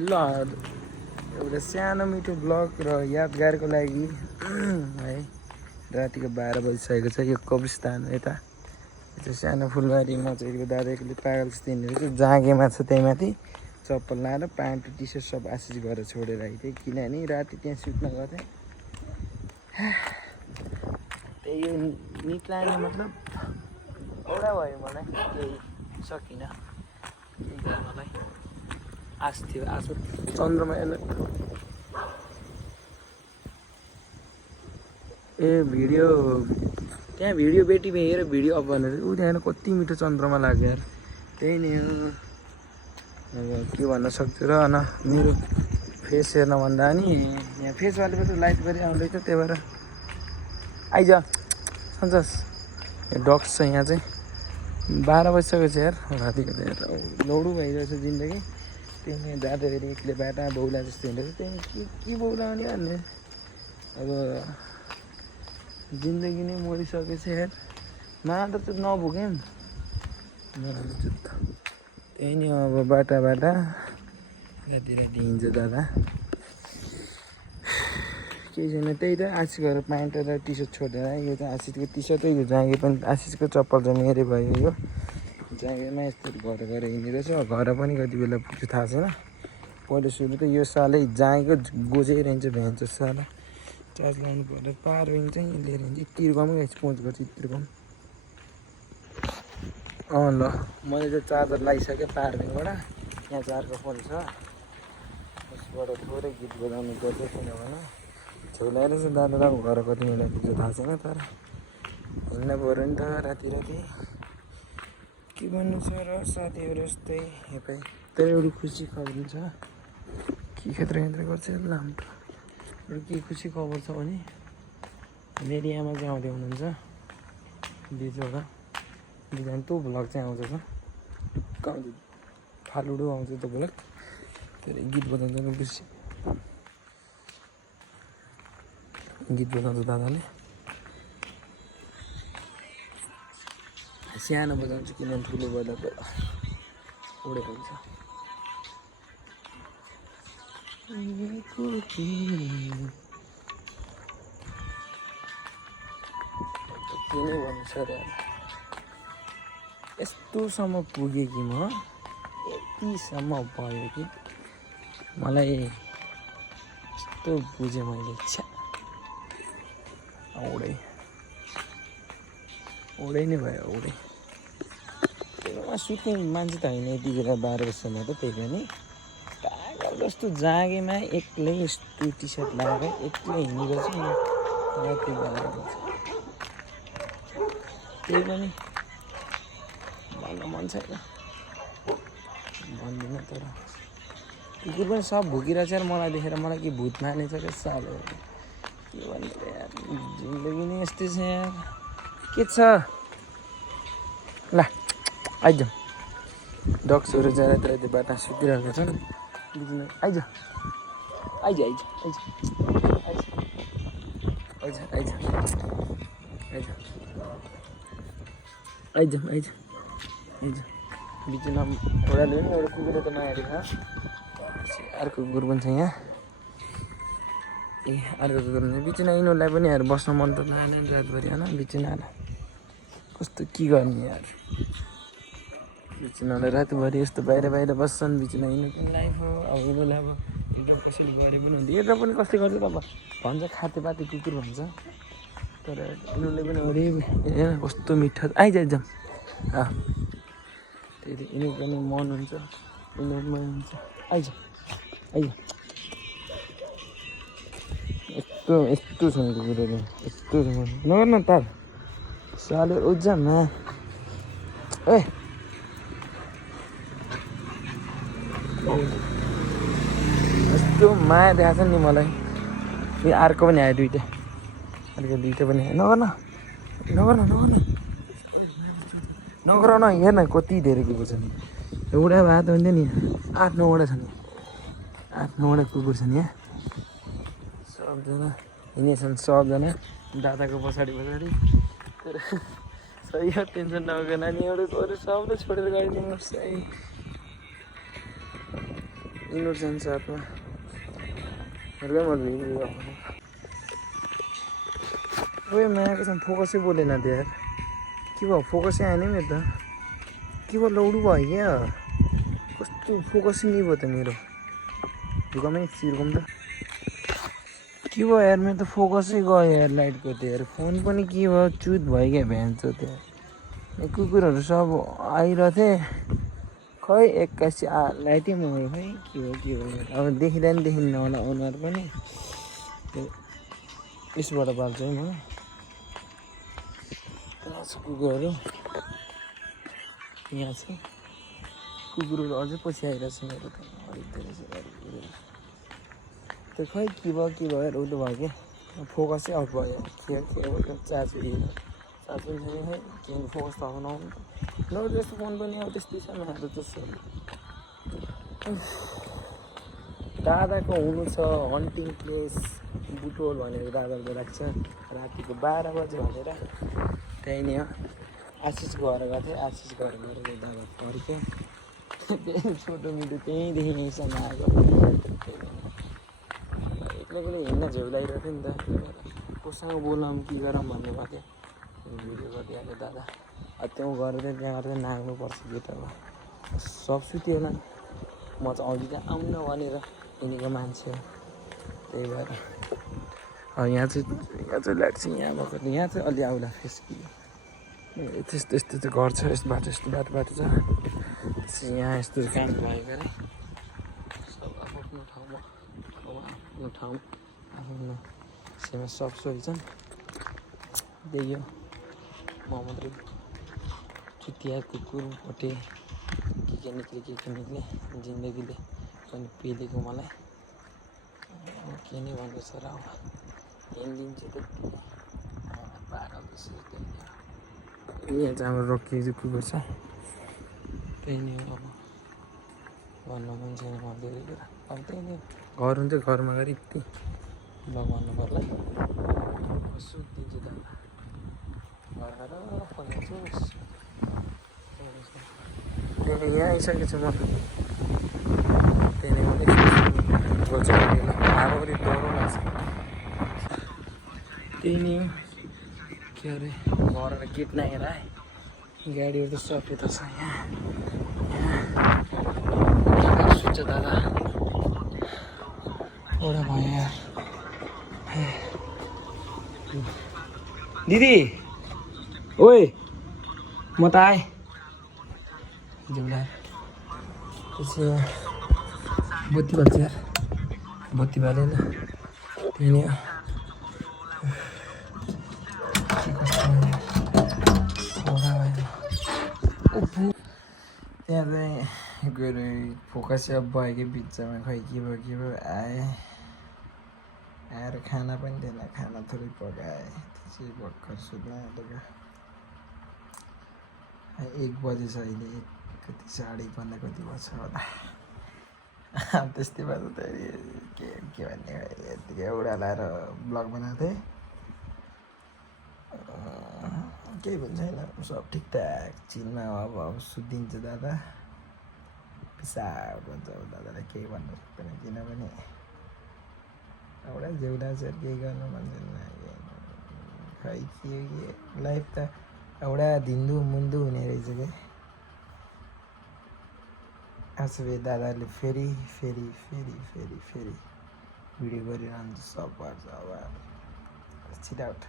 ल एउटा सानो मिठो ब्लग र यादगारको लागि है रातिको 12 बजिसकेको छ। यो कब्रिस्तान यता यो चाहिँ सानो फुलबारीमा चाहिँ दादाले पागल जस्तो हिँडेको जाँगेमा छ। त्यही माथि चप्पल लाएर प्यान्ट टी सर्ट सब आशिष गरेर छोडेर आएको थिएँ, किनभने राति त्यहाँ सुत्न गएको थिएँ। त्यही यो निक्लाने मतलब एउटा भयो मलाई, केही सकिनँ केही गर्नलाई। आश थियो, आश चन्द्रमा ए भिडियो त्यहाँ भिडियो बेटी हेरेर भिडियो अप गर्ने ऊ त्यहाँ कति मिठो चन्द्रमा लाग्यो यार। त्यही नै हो, अब के भन्न सक्छु र न। मेरो फेस हेर्न भन्दा नि यहाँ फेसवाले पनि लाइट गरी आउँदैछ, त्यही भएर आइज सन्चोस। यो डक्स छ यहाँ चाहिँ 12 बजिसकेको छ यार रातिको। त यार लौडु भइरहेछ जिन्दगी। त्यही दादा फेरि एक्लै बाटा बौला जस्तो हिँडेको, त्यही के बौलाउने भन्ने। अब जिन्दगी नै मरिसकेछ यार। मात्र त नभुक्यौँ त्यही नि। अब बाटा राति हिँड्छ दादा, केही छैन। त्यही त आशिष गरेर प्यान्ट र टी सर्ट छोडेर यो चाहिँ आशिषको टी सर्टै, यो जाँगे पनि आशिषको चप्पल चाहिँ मेरै भयो। यो जाँगेमा यस्तो घर हिँडिरहेछ। घर पनि कति बेला पुग्छ थाहा छैन। पहिलो सुरु त यो सालै जाँगेको गोजेरहन्छ भ्यान्छ साला। चार्ज लाउनु पर्दा पावर ब्याङ्क चाहिँ लिएर हिँड्छ। तिर्गमकै स्पोन्ज गर्छ तिर्गम। ल मैले चाहिँ चार्जर लगाइसकेँ पावर ब्याङ्कबाट। यहाँ चार्जको फोन छ, यसबाट थोरै गीत बजाउनु पर्छ, किनभने छेउ लगाएर चाहिँ दादालाई घर कति बेला पुग्छ थाहा छैन। तर हिँड्न पऱ्यो नि त राति के भन्नु छ र साथीहरू। यस्तै हेपाइ तर एउटा खुसी खबर छ। के खेत्र गर्छ लामटो एउटा के खुसी खबर छ भने मेरी आमा चाहिँ आउँदै हुनुहुन्छ बिचवटा बिहान। त्यो भ्लग चाहिँ आउँछ टुक्क आउँछ, फालुडो आउँछ त्यो भ्लग। तर गीत बजाउँछ खुसी गीत बजाउँछ दादाले। सानो बजाउँछु किनभने ठुलो बजा त उडेको हुन्छ। के नै भन्नु छ र, यस्तोसम्म पुगेँ कि म, यतिसम्म भयो कि मलाई यस्तो बुझेँ मैले। इच्छा औडै नै भयो औडै। त्यसमा सुत्ने मान्छे त होइन यतिखेर 12 बजीसम्म त। त्यही पनि पागल जस्तो जाँगेमा एक्लै यस्तो टी सर्ट लगाएर एक्लै हिँडेको छु राति 12 बजी। त्यही पनि भन्न मन छैन, भन्दिनँ। तर कुकुर पनि सब भुकिरहेछ यार मलाई देखेर। मलाई के भूत मानेछ क्या सालो, के भन्नु यार। जिन्दगी नै यस्तै छ यार। के छ ल आइज। डक्सहरू चाहिँ राति बाटा सुतिरहेका छन्। आइज बिचमा एउटाले पनि एउटा कुकुर त मारेको अर्को कुकुर पनि छ यहाँ। ए अर्को कुकुर पनि बिचमा यिनीहरूलाई पनि यार बस्न मन त लागेन रातभरि होइन। बिचनालाई कस्तो के गर्ने यार। बिचनालाई रातभरि यस्तो बाहिर बस्छन्। बिचना यिनीहरूको लाइफ हो। अब यिनीहरूलाई अब हिजो कसैले गरे पनि हुन्थ्यो। हेरेर पनि कसले गर्छ अब भन्छ खातेपाते कुकुर भन्छ। तर यिनीहरूले पनि अरे हेर कस्तो मिठो। आइज त्यही त यिनीहरूको पनि मन हुन्छ, यिनीहरूमा हुन्छ। आइज यस्तो छ नि कुकुरहरू, यस्तो छ। नगर न तार साले उज्जामा ए यस्तो माया देखाएको छ नि मलाई। यो अर्को पनि आयो दुइटा पनि आयो। नगर न हेर न कति धेरै कुकुर छ नि। एउटा भए त हुन्थ्यो नि। 8-9वटा छ नि, 8-9वटा कुकुर छ नि यहाँ। सबजना हिँडेछन्, सबजना दादाको पछाडि। तर सही हो, टेन्सन नगएको नानी। एउटा गएर सबलाई छोडेर गइदिनुहोस् है। इनोसेंट साथमा मेरे मत भी ओए मैं कसम फोकस ही बोले ना दे यार के भयो फोकस आएन मेरो त के भयो लौडु भयो क्या कस्तो फोकस नहीं भयो त मेरो ढुकामै चिर्कम त के भयो यार मेरो त फोकसै गयो यार लाइटको त यार फोन पनि के भयो चुत भयो क्या भ्यान्छ त्यहाँ कुकुरहरू सब आइरहेको थिए खै एक्कासी लाइटै मऱ्यो खै के हो अब देखिँदा पनि देखिन्न होला अनुहार पनि यसबाट पाल्छु है म यहाँ छ कुकुरहरू यहाँ छ कुकुरहरू अझै पछि आइरहेको छ मेरो त त्यो खै के भयो यार उल्टो भयो क्या फोकसै आउट भयो के चार्ज दिएर चार्ज पनि छैन खै के फोकस त आउनु न त्यस्तो फोन पनि अब त्यस्तै छ मेरो त्यस्तो दादाको हुनु छ हन्टिङ प्लेस बुटोल भनेर दादाले राख्छ रातिको 12 बजे भनेर त्यही नै हो आशिष घर गएको थिएँ आशिष घर गएर दादा फर्क्यो त्यही छोटो मिठो त्यहीँदेखि यहीँसम्म आएको एक्लै हिँड्न झेउ लागिरहेको थियो नि त कोसँग बोलाऊँ के गरौँ भन्ने भयो क्या भिडियो गरिदिएको दादा त्यहाँ गएर त्यहाँ गएर नाग्नुपर्छ कि त अब सब सुत्यो होला म चाहिँ अघि चाहिँ आउन भनेर हिँडेको मान्छे त्यही भएर यहाँ चाहिँ लाइट चाहिँ यहाँ भएको यहाँ चाहिँ अलि आउला फेस कि त्यस्तो यस्तो चाहिँ घर छ यस्तो बाटो छ यहाँ यस्तो काम भएको अरे सब आफ्नो ठाउँमा आफ्नो ठाउँ आफ्नो सेमा सब सोइछन् त्यही हो म मात्रै चुतिया कुकुर भोटे के निक्ले जिन्दगीले पनि पेलेको मलाई के नै भन्नु छ र अब हिँडिदिन्छु त पागल जस्तो यहाँ चाहिँ हाम्रो रोकिएको कुकुर छ त्यही नै हो अब भन्नु मन छैन म धेरै कुरा अब त्यही नै घर हुन्छ घरमा गरी यति भन्नु पर्ला सुत्दिन्छु दादा घर गएर पढ्छु त्यही यहाँ आइसकेको छु म त्यही नै मैले गर्छु हावा पनि डह्रो लाग्छ त्यही नै हो के अरे घर गेट नागेर आएँ गाडीहरू त सबै त छ यहाँ सुत्छ दादा एउटा भयो यार दिदी ओए म त आएँ जिउला पछि बत्ती बाल्छ यार बत्ती बालेन त्यही नै त्यहाँ चाहिँ गएर फोकस अब भएकै बिचमा खै के भयो आएँ आएर खाना पनि थिएन खाना थोरै पकाएँ त्यसै भर्खर सुत्न आँटेको 1 बजे छ अहिले कति 1:30 कति बज्छ होला त्यस्तै भएर त के भन्ने यतिकै एउटा लाएर ब्लग बनाएको थिएँ केही पनि छैन सब ठिकठाक चिनमा अब सुत्दिन्छ दादा पिसाब भन्छ अब दादालाई केही भन्नु सक्दैन किनभने एउटा जेउला छ केही गर्नु भन्छन् खै के लाइफ त एउटा धिन्दु मुन्दु हुने रहेछ क्या आजबे दादाले फेरि भिडियो गरिरहन्छ सब गर्छ अब छिट आउट